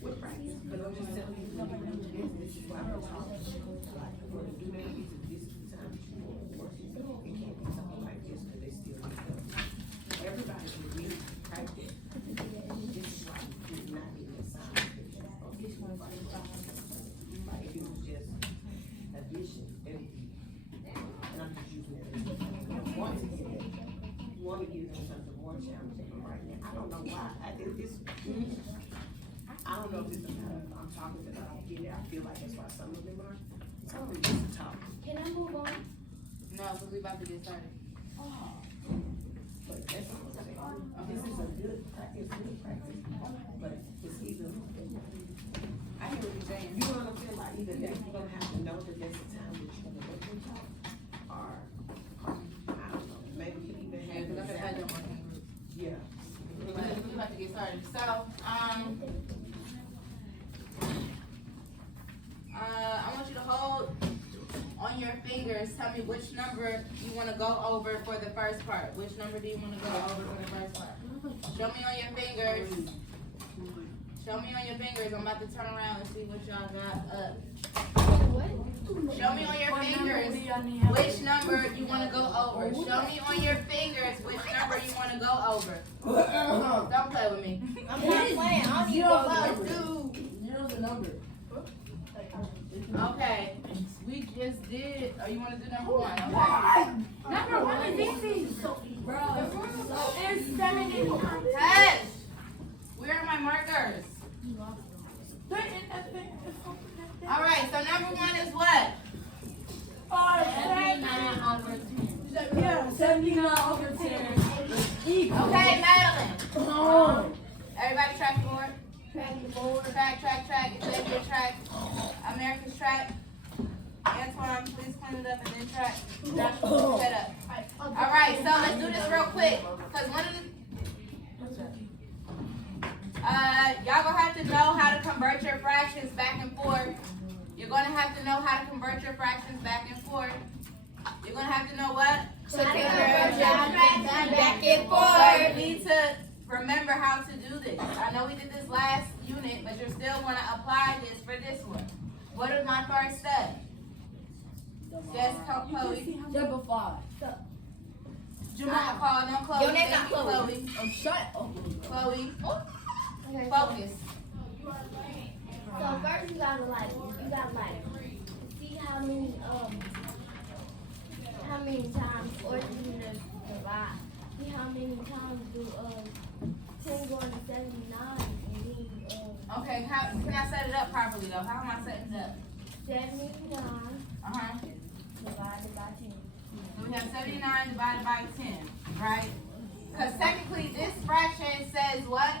What practice? Because I'm just telling you, when you do this is why we're talking. Like, for the do that, this is the time that you want to work. It can't be something like this, because they still need help. Everybody can really practice. This is why we did not get the assignment. Like, if it was just addition, and I'm just using it as you want to get it. You want to give them something more challenging right now. I don't know why. I don't know if it's a matter of I'm talking because I don't get it. I feel like that's why some of them are. Some of them just talk. Can I move on? No, because we about to get started. Oh. But that's what I'm saying. This is a good practice, but it's either. I hear what you're saying. You know what I'm saying? Like either that you're gonna have to know that there's a time that you're gonna work with talk, or I don't know. Maybe you can even have. Because I'm gonna have your working group. Yeah. But we about to get started. So, I want you to hold on your fingers. Tell me which number you want to go over for the first part. Which number do you want to go over for the first part? Show me on your fingers. Show me on your fingers. I'm about to turn around and see what y'all got up. Show me on your fingers which number you want to go over. Show me on your fingers which number you want to go over. Don't play with me. I'm not playing. I don't need to go Zero. Zero's the number. Okay, we just did. Oh, you want to do number one? Okay. Number one is easy. Bro, it's 79. Hush. Where are my markers? All right. So number one is what? 79 over 10. Yeah, 79 over 10. Okay, Madeline. Everybody track the board. Track the board. Track. Xavier track. America's track. Antoine, please clean it up and then track. Joshua, set up. All right, so let's do this real quick. Because one of the y'all gonna have to know how to convert your fractions back and forth. You're gonna have to know how to convert your fractions back and forth. You're gonna have to know what? To convert your fractions back and So forth. you need to remember how to do this. I know we did this last unit, but you're still gonna apply this for this one. What is my first step? Just Chloe. Number 5. Jamal, call no Chloe. Your name's Thank not you, Chloe. Chloe. Shut up. Chloe, Okay, focus. so first you gotta see how many times or you need to divide. See how many times do 10 go into 79 and then Okay, how can I set it up properly though? How am I setting it up? 79 divided by 10. So we have 79 divided by 10, right? Because technically this fraction says what?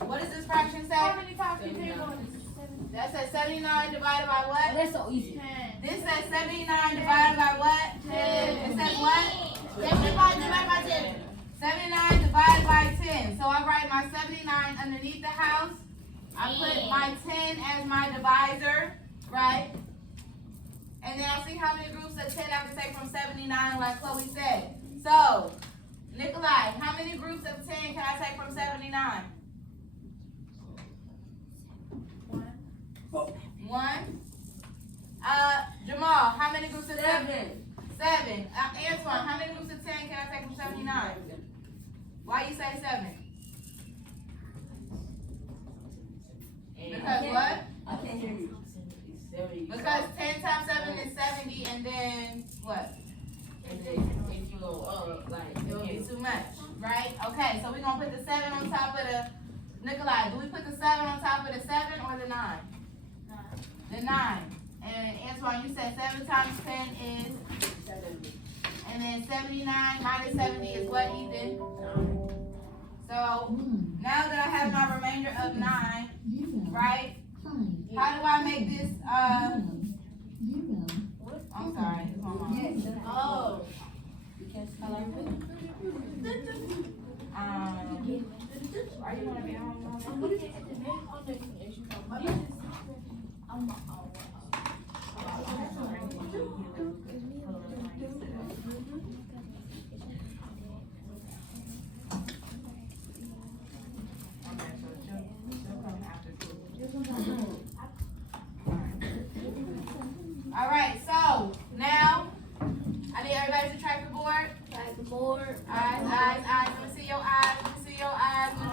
What does this fraction say? How many times do 10 go into 79? That says 79 divided by what? That's so easy. 10. This says 79 divided by what? 10. It says what? 75 divided by 10. 79 divided by 10. So I write my 79 underneath the house. I put my 10 as my divisor, right? And then I'll see how many groups of 10 I can take from 79 like Chloe said. So, Nikolai, how many groups of 10 can I take from 79? 1. Jamal, how many groups of 7? 7. Antoine, how many groups of 10 can I take from 79? Why you say 7? Because what? I can't hear you. Because 10 times 7 is 70, and then what? And then if you go up, like, It would be too much, right? Okay, so we're going to put the 7 on top of the, Nikolai, do we put the 7 on top of the 7 or the 9? The 9. And Antoine, you said 7 times 10 is 70. And then 79 minus 70 is what, Ethan? So now that I have my remainder of 9, right? How do I make this, I'm sorry, it's my mom. Oh. Are you gonna be home? Okay, so she'll come after Everybody's a tracker board? Tracker board. Eyes. Let me see your eyes. Let me see your eyes. Let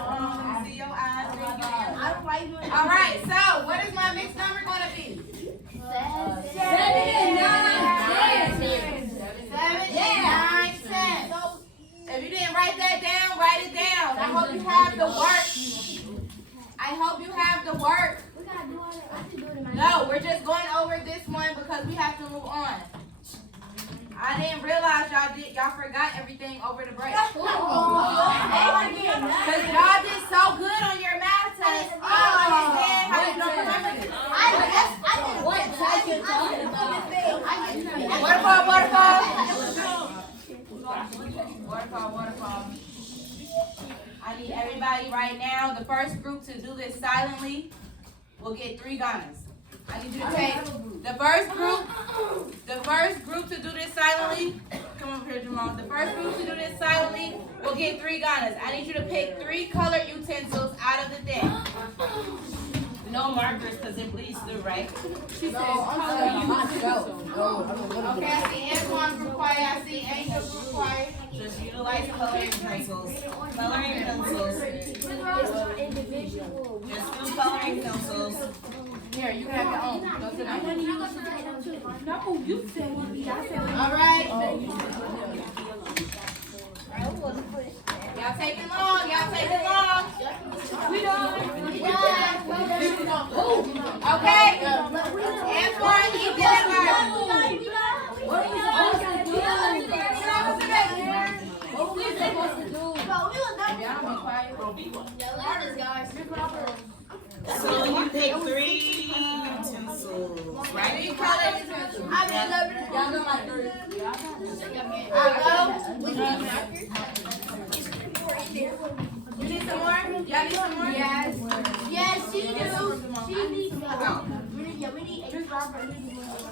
me see your eyes. Thank you. I don't like doing it. All right, so what is my mixed number going to be? 7 and 9, 10. 7, 9, 10. If you didn't write that down, write it down. I hope you have the work. I hope you have the work. We gotta do all that. I should do it in my No, we're just going over this one because we have to move on. I didn't realize y'all forgot everything over the break. Because y'all did so good on your math test. I don't understand how you don't remember this. Waterfall. I need everybody right now, the first group to do this silently will get 3 Ghanas. I need you to take the first group to do this silently. Come over here, Jamal. The first group to do this silently will get 3 Ghanas. I need you to pick 3 colored utensils out of the thing. No markers because it bleeds through, right? She says color utensils. Okay, I see Antoine group quiet. I see Angel group quiet. Just utilize coloring pencils. Coloring pencils. individual. Just do coloring pencils. Here, you have your own. Go sit down. No, you said All right. Y'all taking long. Okay. Antoine, keep that So you pick 3 utensils, right? You need some more? Y'all need some more? Yes, she do. She needs we need 8 flowers.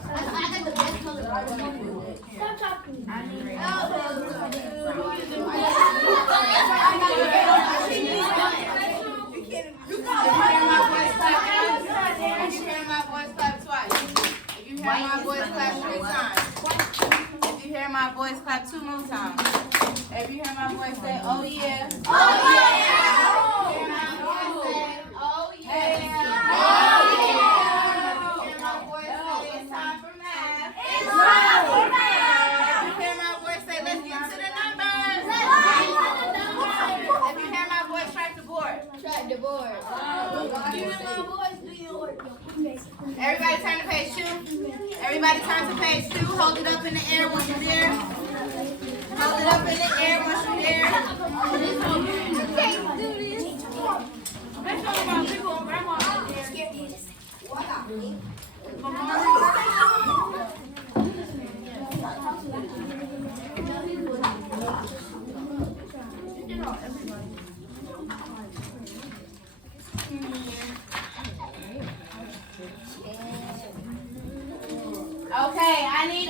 I got the best color. Stop talking. If you hear my voice clap twice. If you hear my voice clap 3 times. If you hear my voice clap 2 more times. If you hear my voice say, oh yeah. Oh yeah. If you hear my voice say, oh yeah. Oh yeah. If you hear my voice say, it's time for math. It's time for math. If you hear my voice say, let's get to the numbers. If you hear my voice, track the board. Track the board. Everybody turn to page 2. Everybody turn to page 2. Hold it up in the air once you're there. Hold it up in the air once you're there. You can't do this. Let's talk about people and grandma. Okay, I need a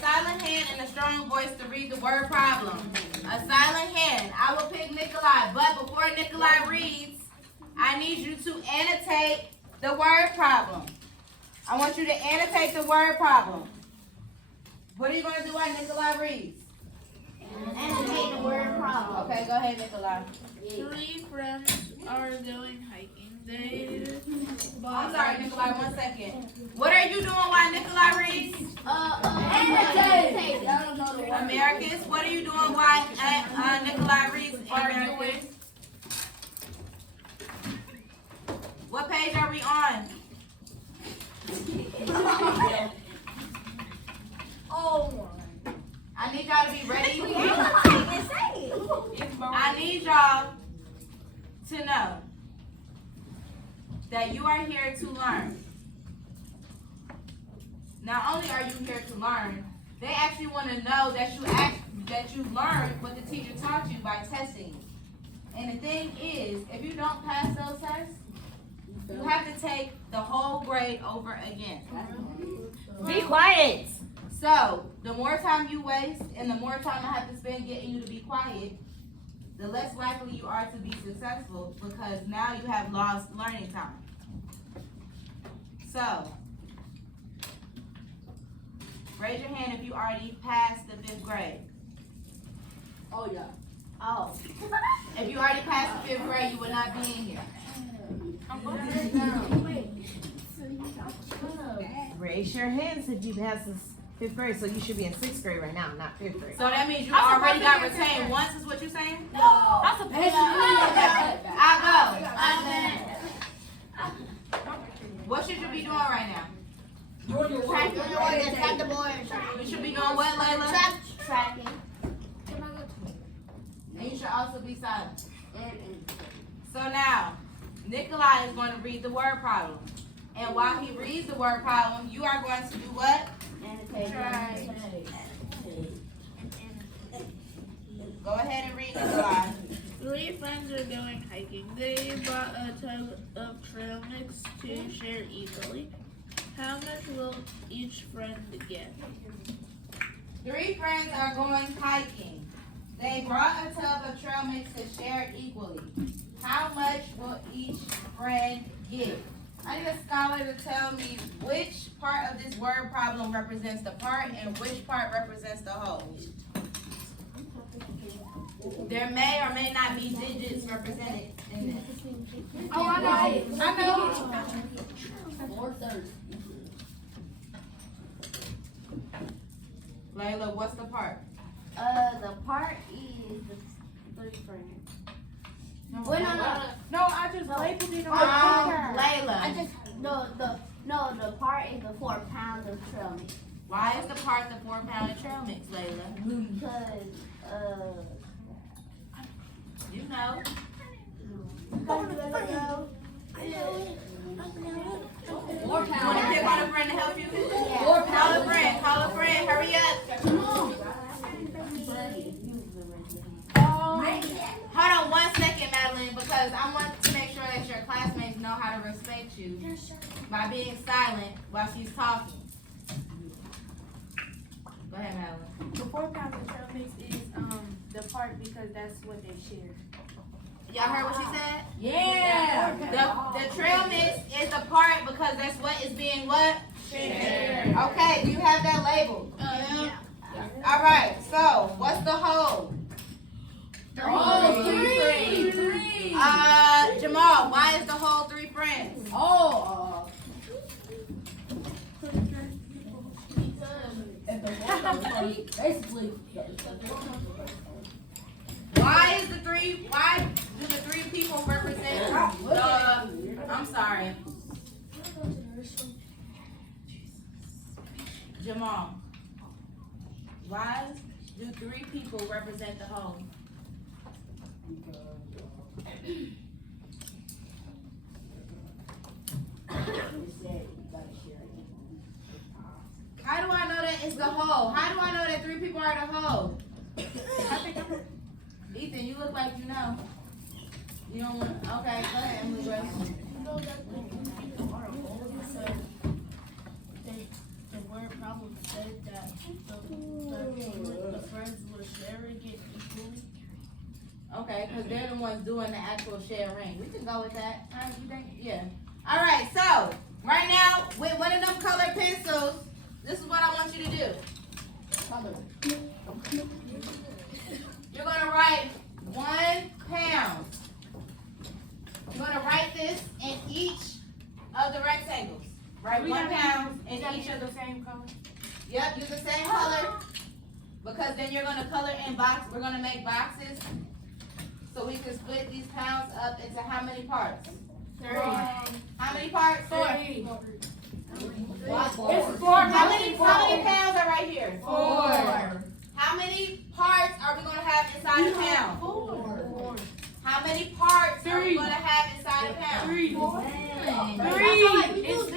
silent hand and a strong voice to read the word problem. A silent hand. I will pick Nikolai, but before Nikolai reads, I need you to annotate the word problem. I want you to annotate the word problem. What are you going to do while Nikolai reads? Annotate the word problem. Okay, go ahead, Nikolai. 3 friends are going hiking. I'm sorry, Nikolai, 1 second. What are you doing while Nikolai reads? Annotate. I don't know the word. Americus, what are you doing while Nikolai reads? Americus? What page are we on? Oh. I need y'all to be ready. Say it. I need y'all to know that you are here to learn. Not only are you here to learn, they actually want to know that you learned what the teacher taught you by testing you. And the thing is, if you don't pass those tests, you have to take the whole grade over again. Be quiet. So, the more time you waste and the more time I have to spend getting you to be quiet, the less likely you are to be successful because now you have lost learning time. So, Raise your hand if you already passed the 5th grade. Oh yeah. Oh. If you already passed the 5th grade, you would not be in here. Raise your hands if you pass this 5th grade, so you should be in 6th grade right now, not 5th grade. So that means you already got retained once, is what you're saying? No. I go. What should you be doing right now? Track the board. You should be doing what, Layla? Tracking. And you should also be silent. So now, Nikolai is going to read the word problem. And while he reads the word problem, you are going to do what? Go ahead and read, Nikolai. 3 friends are going hiking. They bought a tub of trail mix to share equally. How much will each friend get? 3 friends are going hiking. They brought a tub of trail mix to share equally. How much will each friend get? I need a scholar to tell me which part of this word problem represents the part and which part represents the whole. There may or may not be digits represented in this. Oh, I know. Layla, what's the part? The part is the 3 friends. Wait, no. No, I just labeled it Layla. The part is the 4 pounds of trail mix. Why is the part the 4 pound of trail mix, Layla? Because, You know. You want to pick on a friend to help you? Call a friend, hurry up. Hold on 1 second, Madeline, because I want to make sure that your classmates know how to respect you by being silent while she's talking. Go ahead, Madeline. The 4 pounds of trail mix is the part because that's what they share. Y'all heard what she said? Yeah. The trail mix is the part because that's what is being what? Shared. Okay, do you have that labeled? Yeah. All right, so what's the whole? 3. Jamal, why is the whole 3 friends? Basically, Why do the 3 people represent I'm sorry. Jamal, why do 3 people represent the whole? How do I know that it's the whole? How do I know that 3 people are the whole? Ethan, you look like you know. You don't want. Okay, go ahead, Emily Grace. The word problem said that the friends were sharing it equally. Okay, because they're the ones doing the actual sharing. We can go with that. You think? Yeah. All right. So right now, with one of them colored pencils, this is what I want you to do. You're gonna write 1 pound. You're gonna write this in each of the rectangles. Write 1 pound in each of the same color. Yep, use the same color. Because then you're gonna color in box. We're gonna make boxes. So we can split these pounds up into how many parts? 3. How many parts? 4. It's 4. How many pounds are right here? 4. How many parts are we gonna have inside a pound? 4. How many parts are we 3. gonna have inside a pound? 3. It's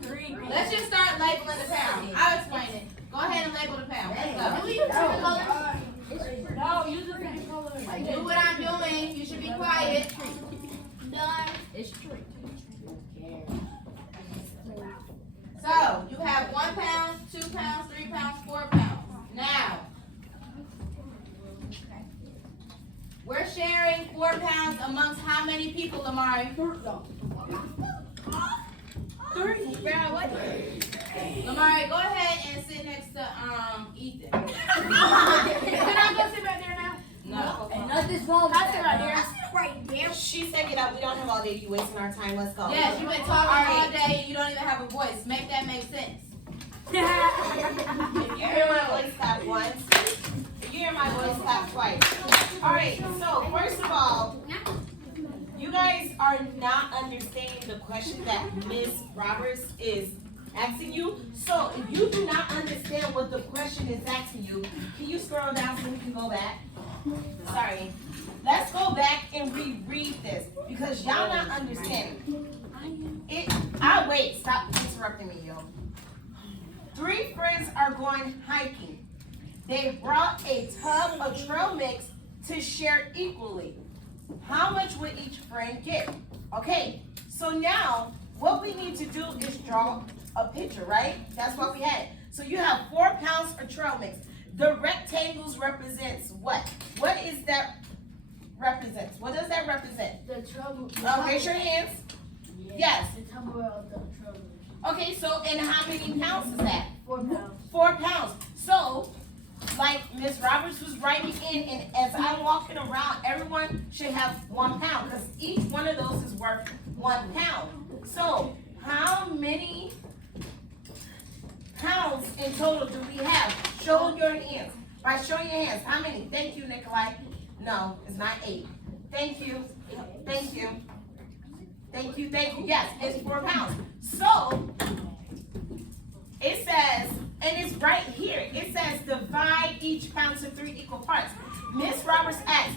3. Let's just start labeling the pound. I'll explain it. Go ahead and label the pound. Let's go. No, use the same color. Do what I'm doing. You should be quiet. done. It's true. So you have 1 pound, 2 pounds, 3 pounds, 4 pounds. Now, we're sharing 4 pounds amongst how many people, Amari? 3. Lamar, go ahead and sit next to Ethan. Can I go sit back there now? No. And nothing's wrong with I sit right that. there. Right there. She said, "Get up. We don't have all day. You wasting our time. Let's go." Yes, you've been talking all day. You don't even have a voice. Make that make sense. If you hear my voice, clap once. If you hear my voice, clap twice. All right. So first of all, you guys are not understanding the question that Miss Roberts is asking you. So if you do not understand what the question is asking you, can you scroll down so we can go back? Sorry. Let's go back and reread this because y'all not understanding. Wait, stop interrupting me, yo. 3 friends are going hiking. They brought a tub of trail mix to share equally. How much would each friend get? Okay, so now what we need to do is draw a picture, right? That's what we had. So you have 4 pounds of trail mix. The rectangles represents what? What is that represents? What does that represent? The trouble. Raise your hands. Yes. The trouble of the trouble. Okay, so and how many pounds is that? 4 pounds. 4 pounds. So, like Miss Roberts was writing in, and as I'm walking around, everyone should have 1 pound, because each one of those is worth 1 pound. So, how many pounds in total do we have? Show your hands. By showing your hands, how many? Thank you, Nikolai. No, it's not 8. Thank you. Thank you. Thank you, thank you. Yes, it's 4 pounds. So, it says, and it's right here, it says divide each pound to 3 equal parts. Miss Roberts asked,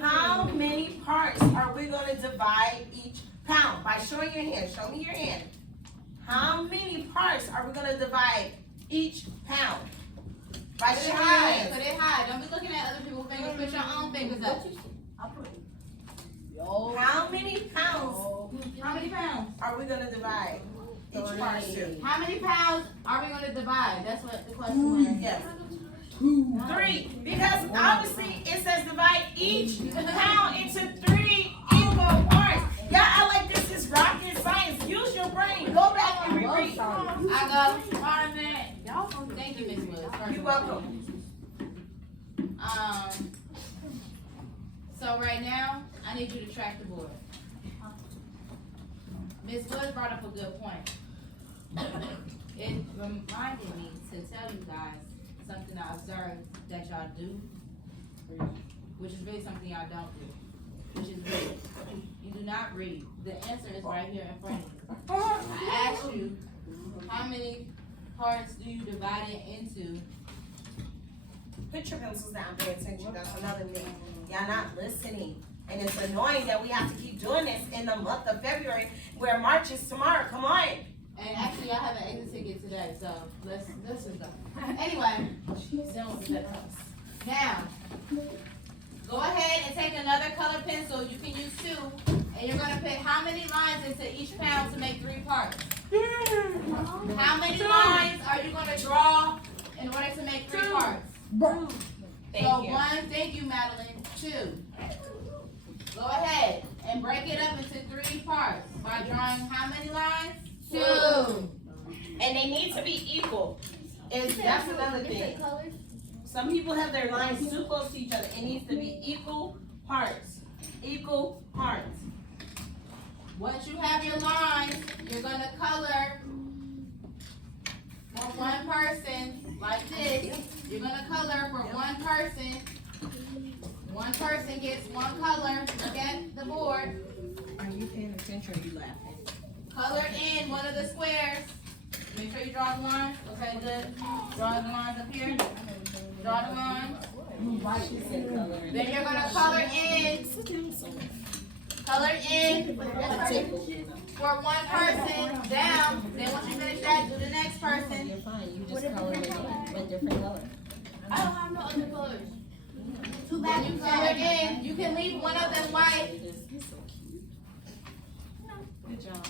how many parts are we going to divide each pound? By showing your hand, show me your hand. How many parts are we going to divide each pound? By Put it showing your high. hand. Put it high. Don't be looking at other people's fingers. Put your own fingers up. How many pounds How many pounds? are we going to divide each part to? How many pounds are we going to divide? That's what the question was. Yes. 3. Because obviously it says divide each pound into 3 equal parts. Y'all act like this is rocket science. Use your brain. Go back and reread. I go. Thank you, Miss Woods. You're welcome. So right now, I need you to track the board. Miss Woods brought up a good point. It reminded me to tell you guys something I observed that y'all do, which is really something y'all don't do, which is read. You do not read. The answer is right here in front of you. I asked you, how many parts do you divide it into? Put your pencils down, pay attention. That's another thing. Y'all not listening. And it's annoying that we have to keep doing this in the month of February, where March is tomorrow. Come on. And actually, I have an exit ticket today, so let's just go. Anyway, now, go ahead and take another color pencil. You can use 2, and you're going to put how many lines into each pound to make 3 parts? How many lines are you going to draw in order to make 3 parts? Thank you. 1, thank you, Madeline. 2. Go ahead and break it up into 3 parts by drawing how many lines? 2. And they need to be equal. That's another thing. Some people have their lines too close to each other. It needs to be equal parts. Equal parts. Once you have your lines, you're going to color for one person like this. You're going to color for one person. One person gets one color. Look at the board. Are you paying attention or are you laughing? Color in one of the squares. Make sure you draw the lines. Okay, good. Draw the lines up here. Draw the lines. Then you're going to color in. Color in for one person down. Then once you finish that, do the next person. You're fine. You just color it with different colors. I don't have no other colors. Then you color in. You can leave one of them white. Good job.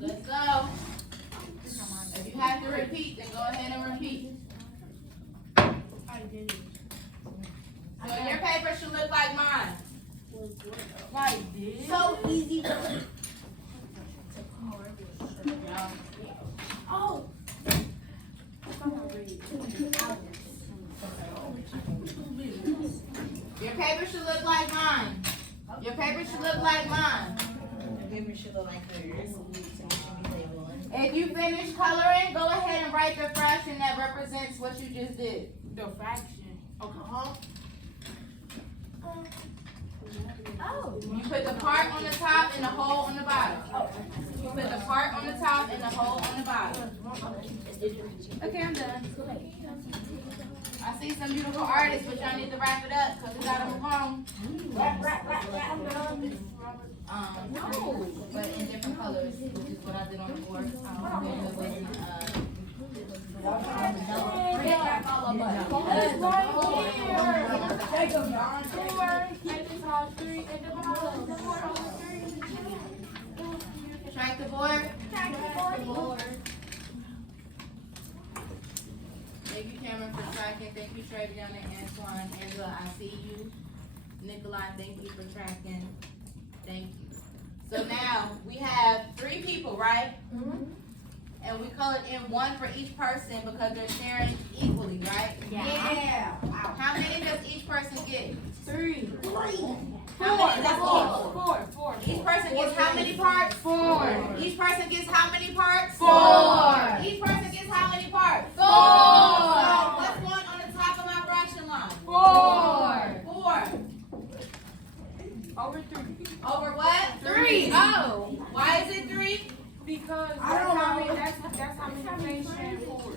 Let's go. If you have to repeat, then go ahead and repeat. I did it. So your paper should look like mine. So easy. Oh. Your paper should look like mine. Your paper should look like mine. Maybe it should look like hers. So it should be labeled. If you finish coloring, go ahead and write the fraction that represents what you just did. The fraction. Okay. Oh. You put the part on the top and the hole on the bottom. You put the part on the top and the hole on the bottom. Okay, I'm done. I see some beautiful artists, but y'all need to wrap it up because we gotta move on. No. But in different colors, which is what I did on the board. Track the board. Thank you, Cameron, for tracking. Thank you, Travion and Antoine. Angela, I see you. Nikolai, thank you for tracking. Thank you. So now we have 3 people, right? Mm-hmm. And we colored in 1 for each person because they're sharing equally, right? Yeah. How many does each person get? 3. How many does Four. each person gets how many parts? 4. Each person gets how many parts? 4. Each person gets how many parts? 4. So what's going on the top of my fraction line? 4. Over 3. Over what? 3. Oh. Why is it 3? Because that's how many things share 4.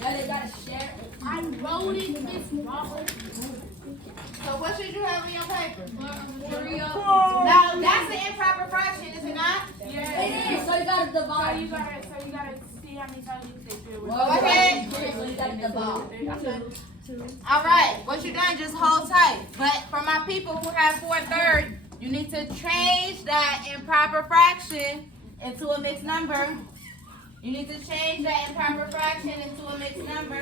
Yeah, they gotta share. I wrote it, Miss Robert. So what should you have on your paper? 3 of Now that's an improper fraction, is it not? Yeah. It is, so you gotta So divide. you gotta see how many times you say 3. Go ahead. So you gotta divide. All right, what you done, just hold tight. But for my people who have 4/3, you need to change that improper fraction into a mixed number. You need to change that improper fraction into a mixed number.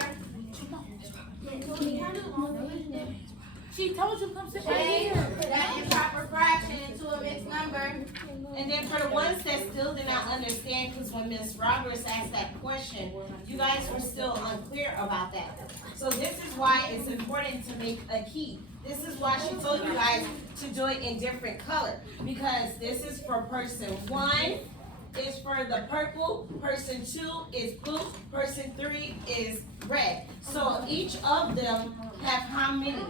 She told you come sit right Change here. that improper fraction into a mixed number. And then for the ones that still did not understand, because when Ms. Roberts asked that question, you guys were still unclear about that. So this is why it's important to make a key. This is why she told you guys to do it in different color. Because this is for person 1 is for the purple, person 2 is blue, person 3 is red. So each of them have how many?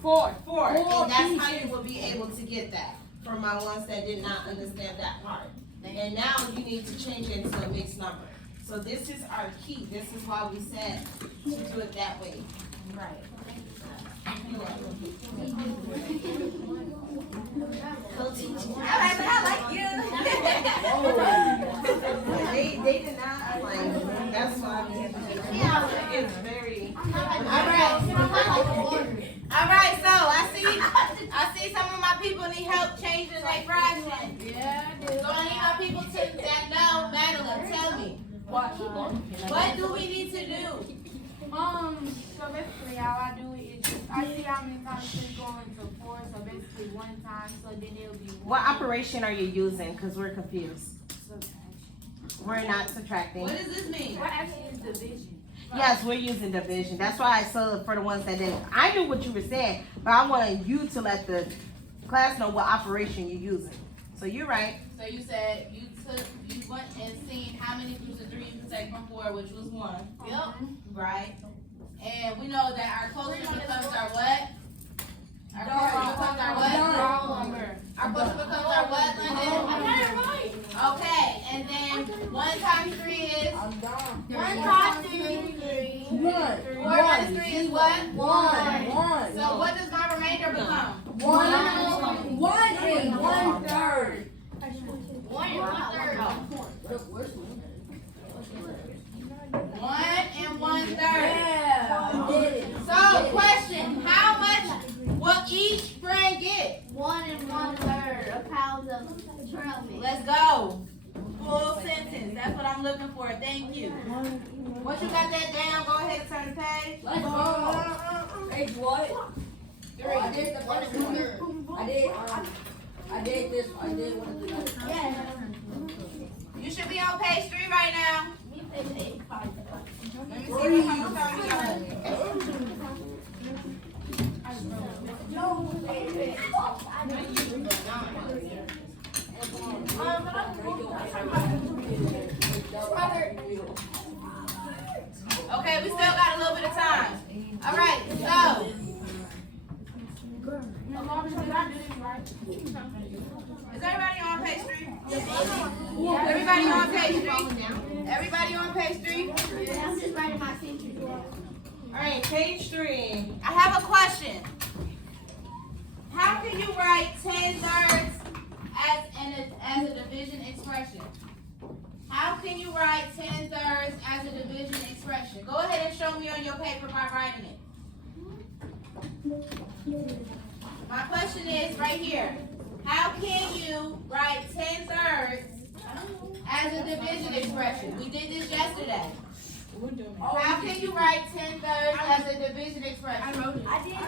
4. And that's how you will be able to get that. For my ones that did not understand that part. And now you need to change it into a mixed number. So this is our key. This is why we said to do it that way. Right. I like you. They did not like, that's why it's very. All right, so I see some of my people need help changing their fraction. Yeah, I did. So I need my people that know, Madeline, tell me. What do we need to do? So basically how I do it is just, I see how many times it's going to 4, so basically 1 time, so then it'll be 1. What operation are you using? Because we're confused. Subtraction. We're not subtracting. What does this mean? What actually is division? Yes, we're using division. That's why I said for the ones that didn't. I knew what you were saying, but I wanted you to let the class know what operation you're using. So you're right. So you said you went and seen how many groups of 3 you could take from 4, which was 1. Yep. Right? And we know that our quotient becomes our what? Our quotient becomes our what? Our quotient becomes our what, London? Okay, and then 1 times 3 is? 1 times 3 is 3. 4 minus 3 is what? 1. So what does my remainder become? 1 and 1/3. 1 and 1/3. 1 and 1/3. Yeah. Did it. So, question, how much will each friend get? 1 and 1/3 of pounds of trail mix. Let's go. Full sentence. That's what I'm looking for. Thank you. Once you got that down, go ahead and turn the page. Let's go. Page what? I did the first one. I did this. I did one of the. Yeah. You You should be on page 3 right now. Let me see how much time you got. Okay, we still got a little bit of time. All right, so. Is everybody on page 3? Everybody on page 3? Everybody on page 3? I'm just writing my features. All right, page 3. I have a question. How can you write 10/3 as a division expression? How can you write 10/3 as a division expression? Go ahead and show me on your paper by writing it. My question is right here. How can you write 10/3 as a division expression? We did this yesterday. How can you write 10/3 as a division expression? I did it.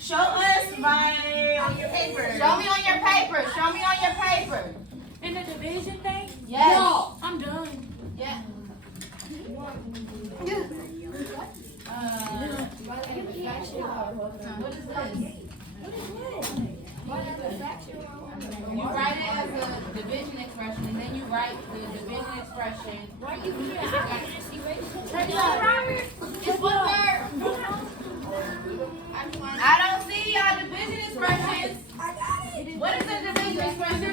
Show us on your paper. Show me on your paper. Show me on your paper. In the division thing? Yes. No, I'm done. Yeah. What is this? You write it as a division expression, and then you write the division expression. It's one word. I don't see y'all division expressions. What is a division expression?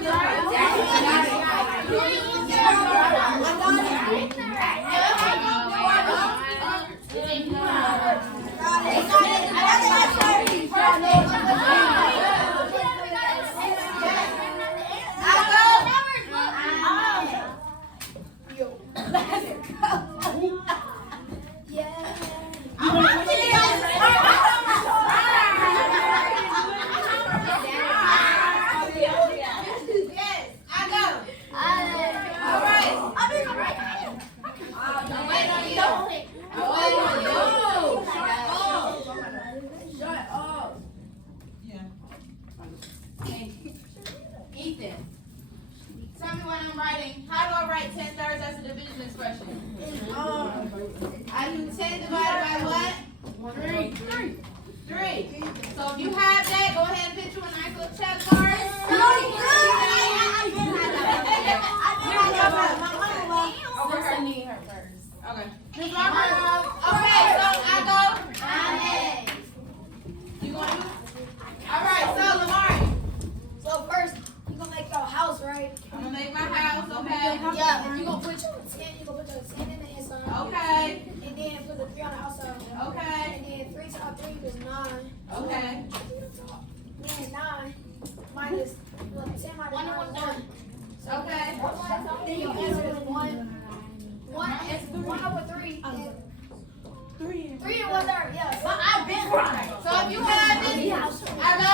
Ethan, tell me what I'm writing. How do I write 10/3 as a division expression? I do 10 divided by what? 3. So if you have that, go ahead and put you a nice little check mark. Over her. Okay. Ms. Robert? Okay, so I go. You want to? All right, so Lamar. So first, you gonna make your house, right? I'm gonna make my house, okay? Yeah, and you gonna put your 10, you gonna put your 10 in the inside. Okay, And then put the 3 on the outside. okay, And then 3 times 3 is 9. okay. Then 9 minus, well, 10 minus 1 is 1. Okay. Then your answer is 1. 1 over 3 is 3 and 1/3, yeah. So I've been right. So if you have this, I go.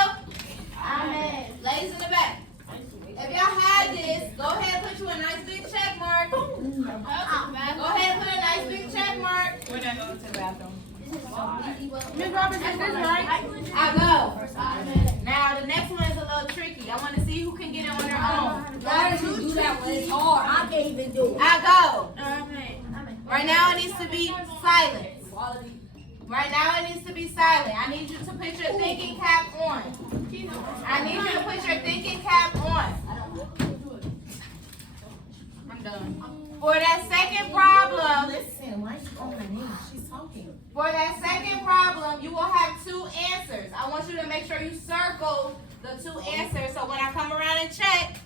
Amen. Ladies in the back. If y'all had this, go ahead and put you a nice big check mark. Go ahead and put a nice big check mark. We're not going to the bathroom. Ms. Roberts, is this right? I go. Now the next one is a little tricky. I want to see who can get it on their own. Why did you do that one? It's hard. I can't even do it. I go. Right now it needs to be silent. Right now it needs to be silent. I need you to put your thinking cap on. I need you to put your thinking cap on. I'm done. For that second problem, Listen, why is she on my name? She's talking. for that second problem, you will have 2 answers. I want you to make sure you circle the 2 answers so when I come around and check,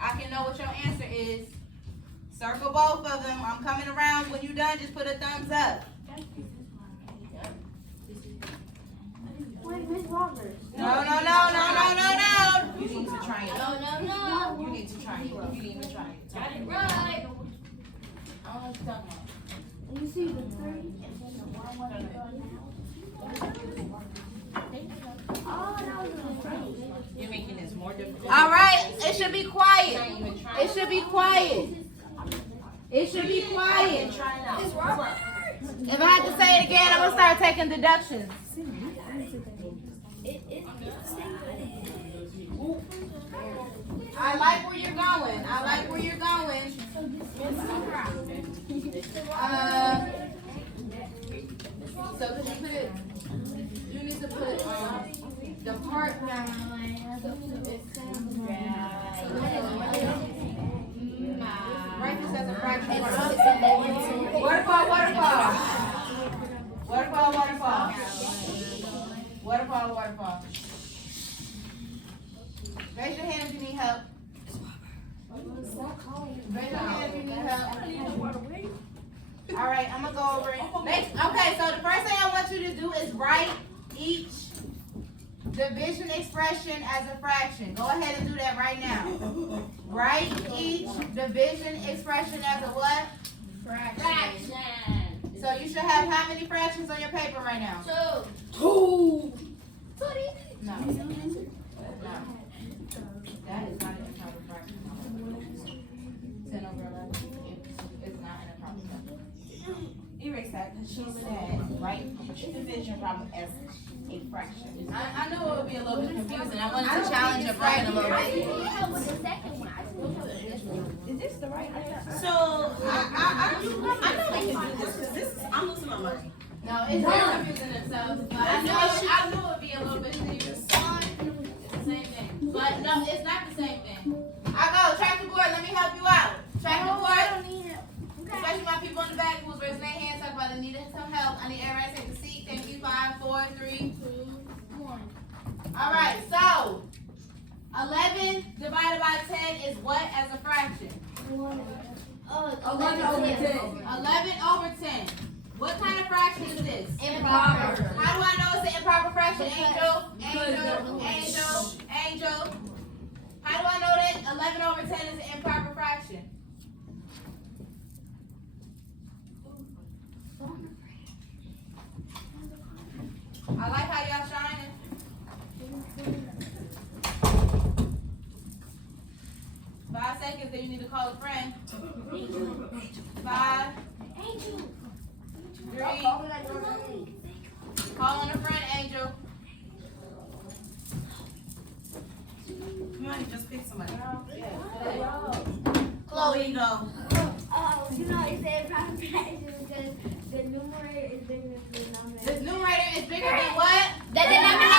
I can know what your answer is. Circle both of them. I'm coming around. When you're done, just put a thumbs up. Wait, Miss Roberts. No. You need to try it. No. You need to try it. You need to try it. Got it right. I don't know what you're talking about. You see the 3 and then the 1 Oh, that was You're making this more difficult. All right, it should be quiet. It should be quiet. It should be quiet. Miss Roberts. If I have to say it again, I'm gonna start taking deductions. I like where you're going. I like where you're going. So could you put it, you need to put the part down. Write this as a fraction. Waterfall, waterfall. Waterfall, waterfall. Waterfall, waterfall. Raise your hand if you need help. Raise your hand if you need help. All right, I'm gonna go over it. Next, okay, so the first thing I want you to do is write each division expression as a fraction. Go ahead and do that right now. Write each division expression as a what? Fraction. So you should have how many fractions on your paper right now? 2. No. No. That is not an improper fraction. 10 over 11. It's not an improper fraction. Erase that, because she said, right, division problem as a fraction. I know it would be a little bit confusing. I wanted to challenge your brain a little bit. With the second one, I still have this one. Is this the right answer? So, I know they can do this, because this, I'm losing my mind. No, it's very confusing themselves, but I knew it would be a little bit confusing. It's the same thing. But no, it's not the same thing. I go, track the board, let me help you out. Track the board. Especially my people in the back who's raising their hands, talking about they needed some help. I need everybody to take a seat. Thank you. 5, 4, 3, 2, 1. All right, so 11 divided by 10 is what as a fraction? 11 over 10. 11 over 10. What kind of fraction is this? Improper. How do I know it's an improper fraction? Angel, Angel, Angel, Angel. How do I know that 11 over 10 is an improper fraction? I like how y'all shining. Five seconds, then you need to call a friend. 5, 3. Call on a friend, Angel. Come on, just pick somebody. Chloe, go. You know, it said improper fraction because the numerator is bigger than the denominator. This numerator is bigger than what? The denominator.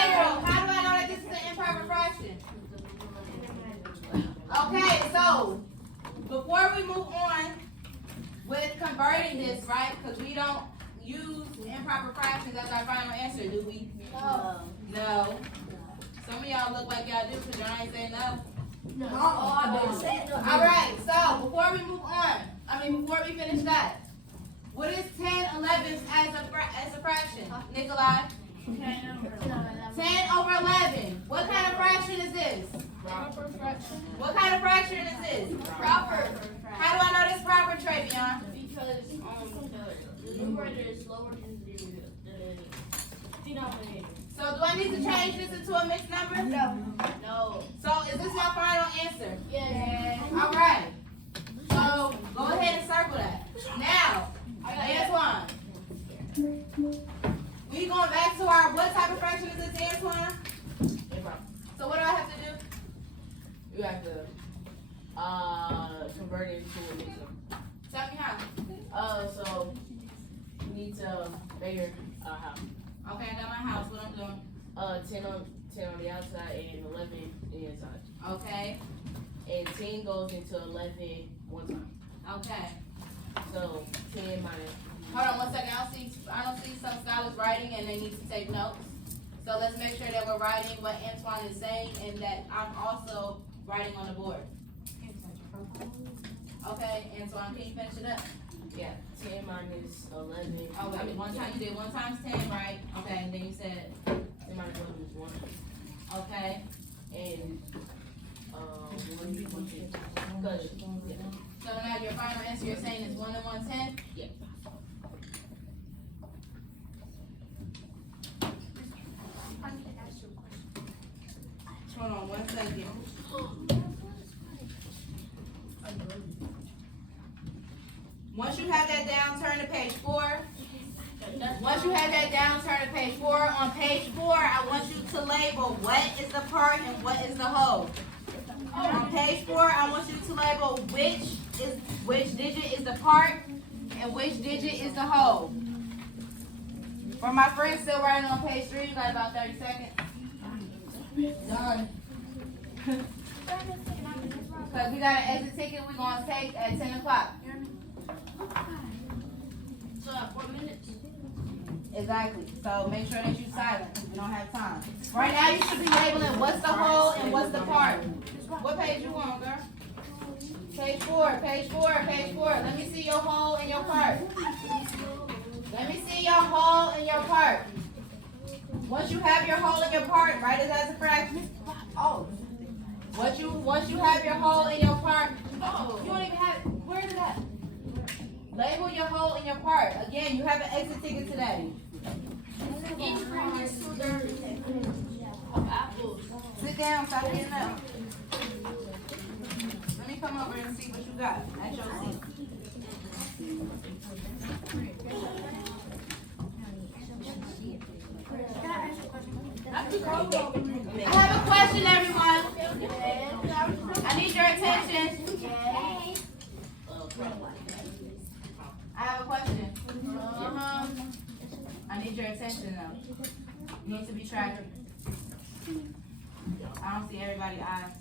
Angel, how do I know that this is an improper fraction? Okay, so before we move on with converting this, right? Because we don't use improper fractions as our final answer, do we? No. No. Some of y'all look like y'all do because y'all ain't saying no. No. All right, so before we move on, before we finish that, what is 10 11ths as a fraction? Nikolai? 10 over 11. What kind of fraction is this? Proper fraction. What kind of fraction is this? Proper. How do I know this proper, Travion? Because the numerator is lower than the denominator. So do I need to change this into a mixed number? No. So is this your final answer? Yes. All right. So go ahead and circle that. Now, Antoine. We going back to our, what type of fraction is this, Antoine? So what do I have to do? You have to convert it into a mixer. Tell me how. So you need to measure house. Okay, I got my house. What I'm doing? 10 on the outside and 11 the inside. Okay. And 10 goes into 11 one time. Okay. So 10 minus. Hold on 1 second. I don't see some scholars writing and they need to take notes. So let's make sure that we're writing what Antoine is saying and that I'm also writing on the board. Okay, Antoine, can you finish it up? Yeah, 10 minus 11. Oh, wait, one time you did 1 times 10, right? Okay, and then you said, 10 minus 11 is 1. okay. And 1 10. Yeah. So now your final answer you're saying is 1 and 1 10? Yeah. Hold on 1 second. Once you have that down, turn to page 4. Once you have that down, turn to page 4. On page 4, I want you to label what is the part and what is the whole. On page 4, I want you to label which digit is the part and which digit is the whole. For my friends still writing on page 3, you got about 30 seconds. Done. Because we got an exit ticket we're going to take at 10 o'clock. So 4 minutes. Exactly. So make sure that you're silent. We don't have time. Right now you should be labeling what's the whole and what's the part. What page you on, girl? Page 4, page 4, page 4. Let me see your whole and your part. Let me see your whole and your part. Once you have your whole and your part, write it as a fraction. Oh. Once you have your whole and your part, you don't even have it. Where is that? Label your whole and your part. Again, you have an exit ticket today. Each friend is 2 of apples. Sit down, stop getting up. Let me come over and see what you got at your seat. I have a question, everyone. I need your attention. I have a question. I need your attention though. You need to be tracking. I don't see everybody's eyes.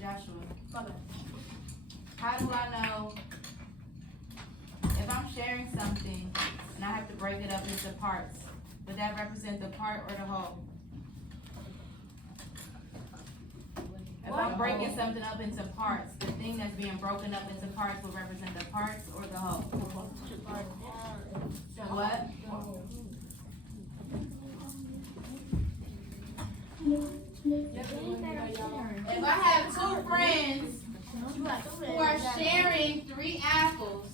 Joshua, how do I know if I'm sharing something and I have to break it up into parts? Would that represent the part or the whole? If I'm breaking something up into parts, the thing that's being broken up into parts will represent the parts or the whole? What? If I have 2 friends who are sharing 3 apples,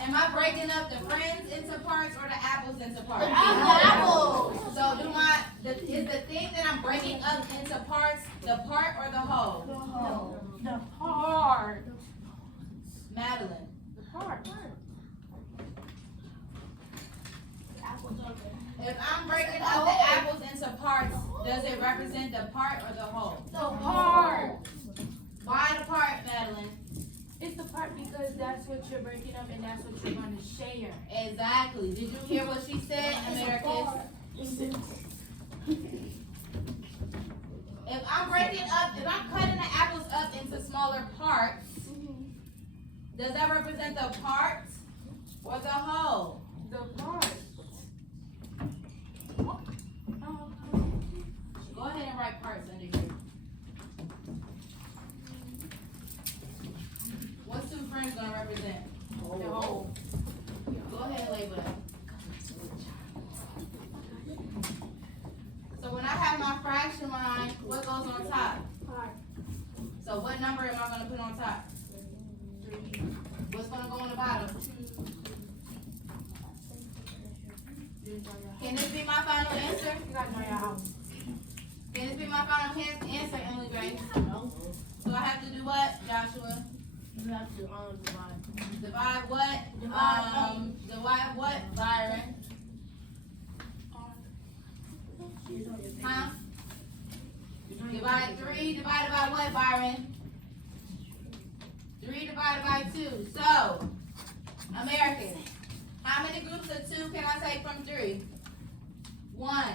am I breaking up the friends into parts or the apples into parts? Apples. So is the thing that I'm breaking up into parts the part or the whole? The part. Madeline. The part. If I'm breaking up the apples into parts, does it represent the part or the whole? The part. Why the part, Madeline? It's the part because that's what you're breaking up and that's what you're going to share. Exactly. Did you hear what she said, Americans? If I'm cutting the apples up into smaller parts, does that represent the part or the whole? The part. Go ahead and write parts under here. What's 2 friends gonna represent? The whole. Go ahead and label that. So when I have my fraction line, what goes on top? So what number am I gonna put on top? 3. What's gonna go on the bottom? Can this be my final answer? You gotta know your house. Can this be my final answer, Emily Grace? So I have to do what, Joshua? You have to divide. Divide what? Divide what, Byron? Huh? Divide 3 divided by what, Byron? 3 divided by 2. So, American, how many groups of 2 can I take from 3? 1.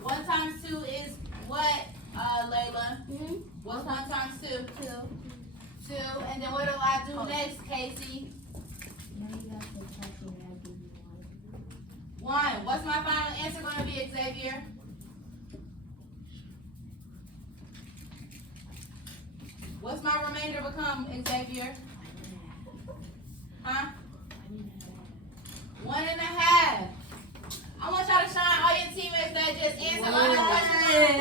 1 times 2 is what, Layla? What's 1 times 2? 2. And then what do I do next, Casey? 1. What's my final answer going to be, Xavier? What's my remainder become, Xavier? Huh? 1.5. I want y'all to shine all your teammates that just answered all the questions.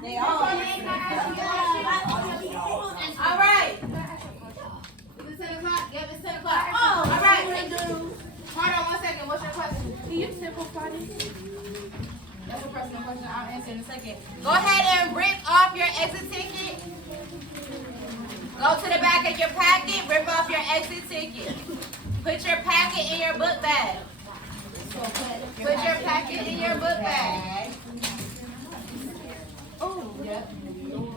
They all. All right. Is it 10 o'clock? Yep, it's 10 o'clock. All right. Hold on 1 second. What's your question? Can you simplify this? That's a personal question. I'll answer in a second. Go ahead and rip off your exit ticket. Go to the back of your packet. Rip off your exit ticket. Put your packet in your book bag. Put your packet in your book bag. Oh. Yep.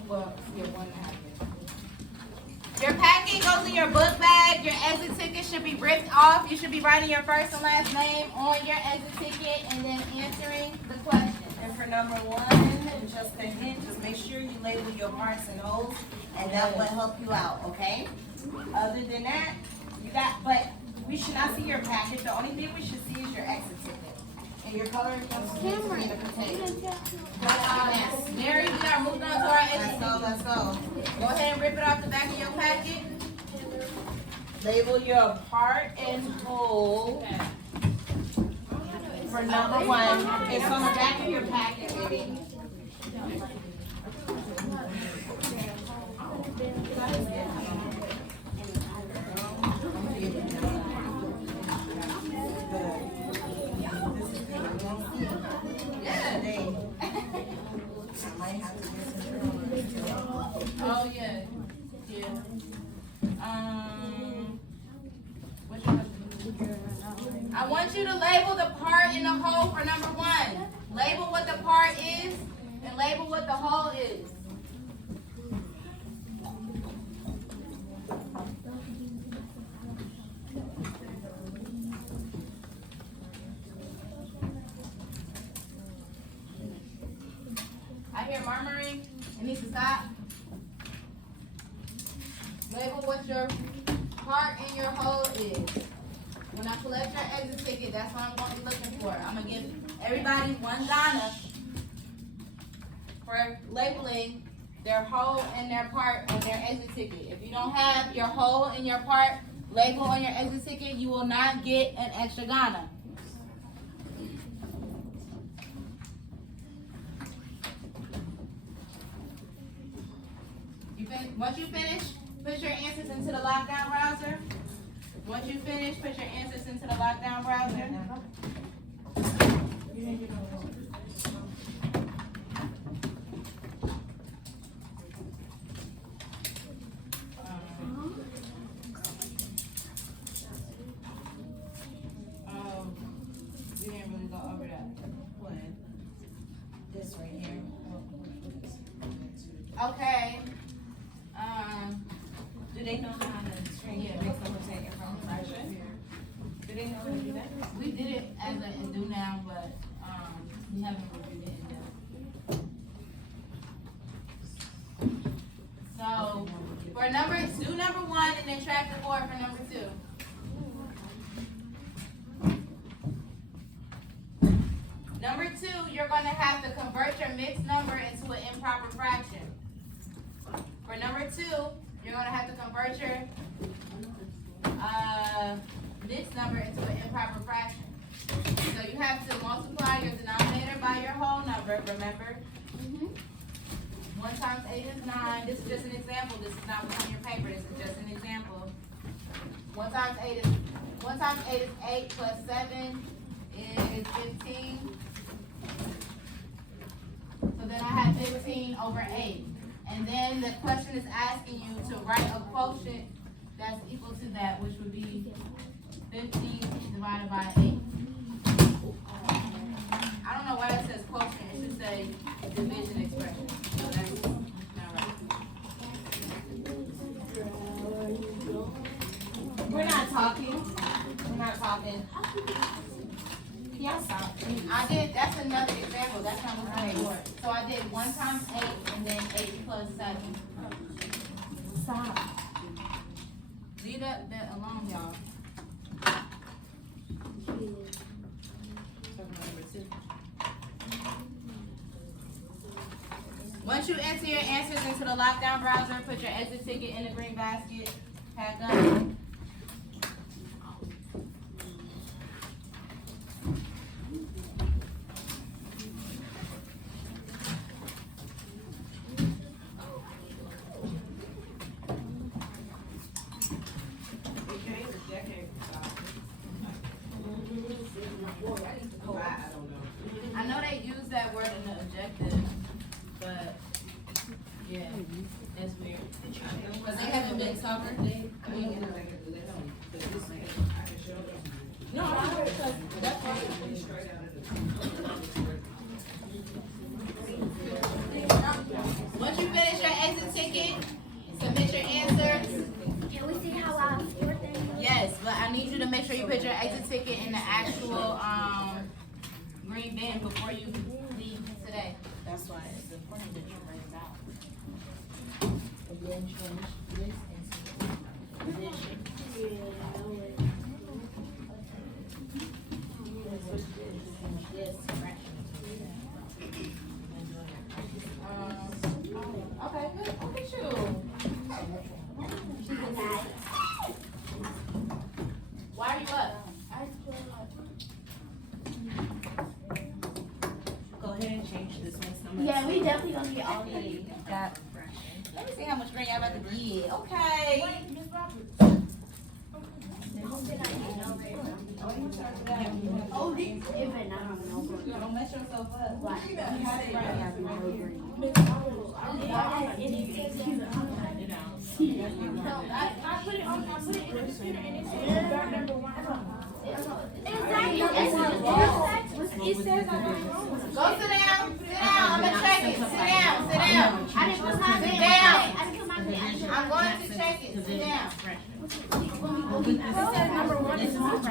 Well, yeah, 1.5. Your packet goes in your book bag. Your exit ticket should be ripped off. You should be writing your first and last name on your exit ticket and then answering the question. And for number 1, and just a hint, just make sure you label your parts and holes, and that will help you out, okay? Other than that, you got, but we should not see your packet. The only thing we should see is your exit ticket. And your color comes to be the potato. Mary, we are moving on to our exit ticket. Let's go. Go ahead and rip it off the back of your packet. Label your part and whole. For number 1, it's on the back of your packet, baby. Oh, yeah. Yeah. I want you to label the part in the hole for number 1. Label what the part is and label what the hole is. I hear murmuring. It needs to stop. Label what your part in your hole is. When I collect your exit ticket, that's what I'm going to be looking for. I'm going to give everybody one Ghana for labeling their hole and their part on their exit ticket. If you don't have your hole and your part labeled on your exit ticket, you will not get an extra Ghana. Once you finish, put your answers into the lockdown browser. Once you finish, put your answers into the lockdown browser. We didn't really go over that. What? This right here. Okay. Do they know how to string it, mix them, take it from the fraction? Do they know how to do that? We did it as a do now, but we haven't reviewed it in depth. So for do number 1 and then track the board for number 2. Number 2, you're going to have to convert your mixed number into an improper fraction. For number 2, you're going to have to convert your mixed number into an improper fraction. So you have to multiply your denominator by your whole number, remember? 1 times 8 is 9. This is just an example. This is not what's on your paper. This is just an example. 1 times 8 is 8 plus 7 is 15. So then I have 15 over 8. And then the question is asking you to write a quotient that's equal to that, which would be 15 divided by 8. I don't know why it says quotient. It should say division expression. So that's not right. We're not talking. We're not talking. Y'all stop. I did, that's another example. That's not what's on the board. So I did 1 times 8 and then 8 plus 7. Stop. Leave that alone, y'all. Once you enter your answers into the lockdown browser, put your exit ticket in the green basket, pack up. I know they use that word in the objective, but yeah, that's weird. Because they haven't been soccer. No, I don't, because that's fine. Once you finish your exit ticket, submit your answers. Can we see how I score things? Yes, but I need you to make sure you put your exit ticket in the actual green bin before you leave today. That's why it's important that you bring it out. And then change this into addition. This fraction. Okay, good. Look at you. Why are you up? Go ahead and change this one. Yeah, we definitely gonna get all these. Got fraction. Let me see how much green y'all about to get. Okay. Oh, this even I don't know. Don't mess yourself up. I put it in the computer and it says dark number 1. It says I'm wrong. Go sit down. Sit down. I'm gonna check it. Sit down. Sit down. I didn't put my Sit pen. down. I didn't put my pen. I'm going to check it. Sit down. It says number 1 is wrong.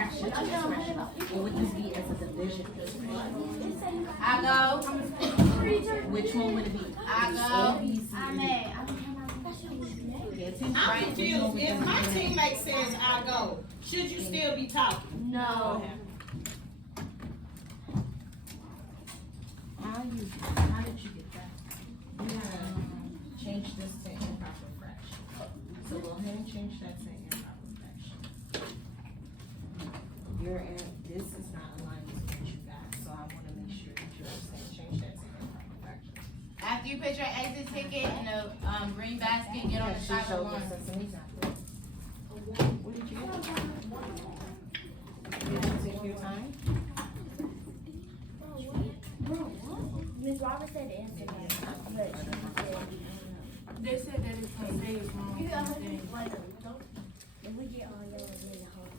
What would this be as a division? I go. Which one would it be? I go. I'm confused. If my teammate says I go, should you still be talking? No. How did you get that? You gotta change this to improper fraction. So go ahead and change that to improper fraction. This is not aligned with what you got, so I wanna make sure that you understand. Change that to improper fraction. After you put your exit ticket in the green basket, get on the side of one. What did you get? Did you take your time? Miss Roberts said the answer, but she said. They said that it's gonna say it's wrong. If we get all yellow, then the whole.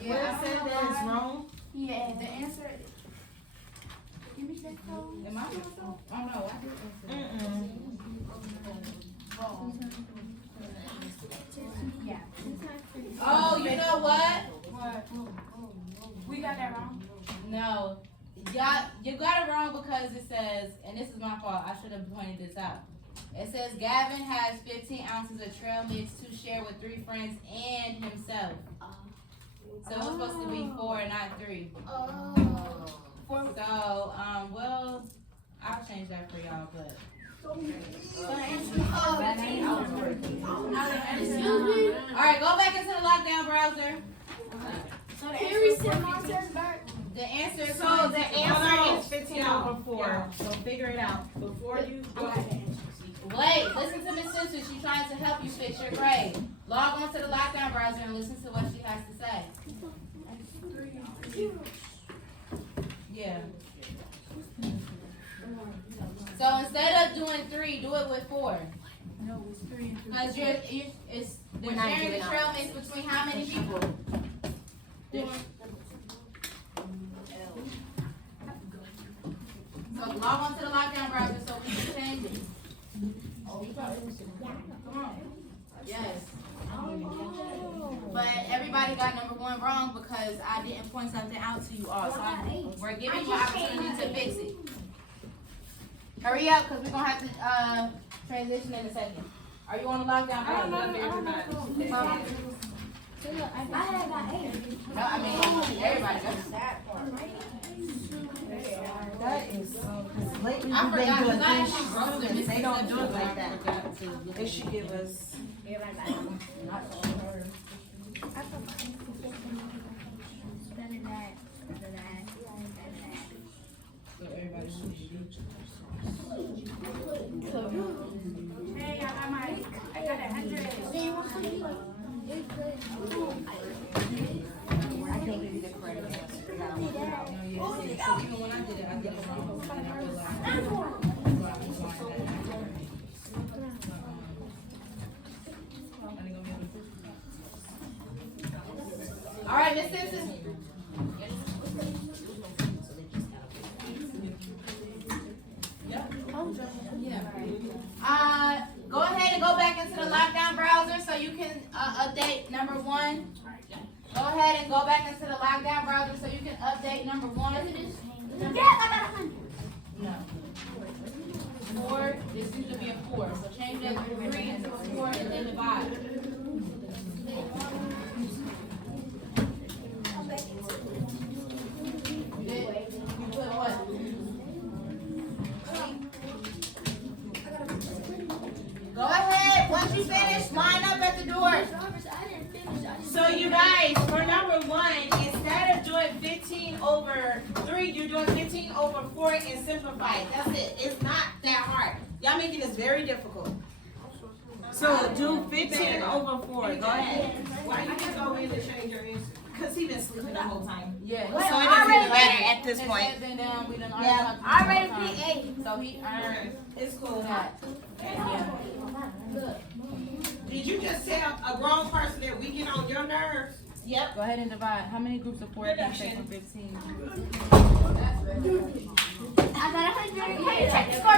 Yeah, What said that is wrong? Yeah. The answer Give me that phone. Am I doing so? Oh no, I did answer. Yeah. Oh, you know what? we got that wrong. No. You got it wrong because it says, and this is my fault, I should have pointed this out. It says Gavin has 15 ounces of trail mix to share with 3 friends and himself. So it's supposed to be 4 and not 3. So, well, I'll change that for y'all, but. Alright, go back into the lockdown browser. Can you reset my test back? The answer is So the answer is 15 over 4. So figure it out. Before you go ahead. Wait, listen to Miss Simpson. She's trying to help you fix your grade. Log on to the lockdown browser and listen to what she has to say. Yeah. So instead of doing 3, do it with 4. No, it's 3 and 2. Because it's We're not sharing the giving trail mix between how many people? So log on to the lockdown browser so we can change it. Come on. Yes. But everybody got number 1 wrong because I didn't point something out to you all. So we're giving you an opportunity to fix it. Hurry up, because we're going to have to transition in a second. Are you on the lockdown browser? No, I mean, everybody got that part. That is so, because lately I we've been forgot, doing because I things, actually wrote them. they don't do it like that. They should give us. Hey, I got 100. I can't give you the correct answer. You gotta look it out. Even when I did it wrong. And I realized All right, Miss Simpson. back into the lockdown browser so you can update number 1. Go ahead and go back into the lockdown browser so you can update number 1. No. 4, this used to be a 4. So change that 3 into a 4 and then divide. You put what? Go ahead. Once you finish, line up at the door. So you guys, for number 1, instead of doing 15 over 3, you're doing 15 over 4 and simplified. That's it. It's not that hard. Y'all making this very difficult. So do 15 over 4. Go ahead. Why you can go in and change your answer? Because he been sleeping the whole time. Yeah. So it doesn't matter at this His point. head's been down. We done Yeah. I already picked 8. So he earned It's cool. that. Yeah. Did you just tell a grown person that we get on your nerves? Yep. Go ahead and divide. How many groups of 4 can you take from 15? I got 100. Hey, check the score.